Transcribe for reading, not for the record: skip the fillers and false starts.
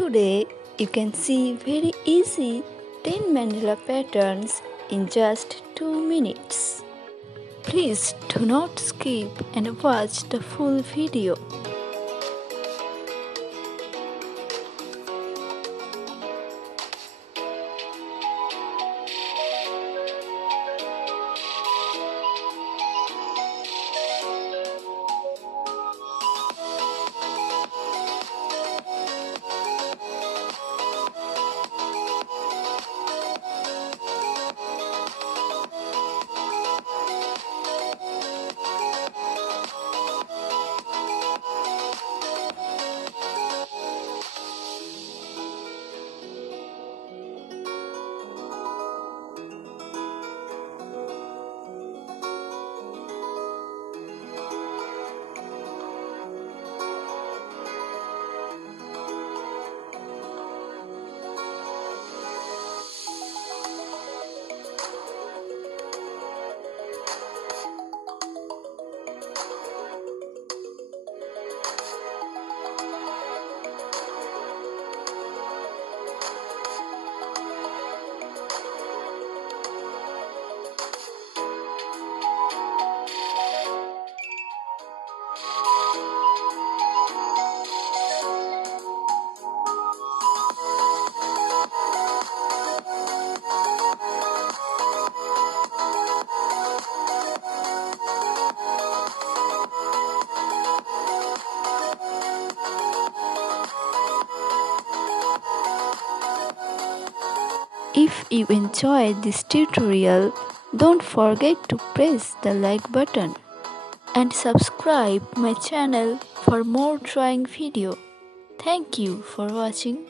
Today you can see very easy 10 mandala patterns in just 2 minutes. Please do not skip and watch the full video. If you enjoyed this tutorial, don't forget to press the like button and subscribe my channel for more drawing video. Thank you for watching.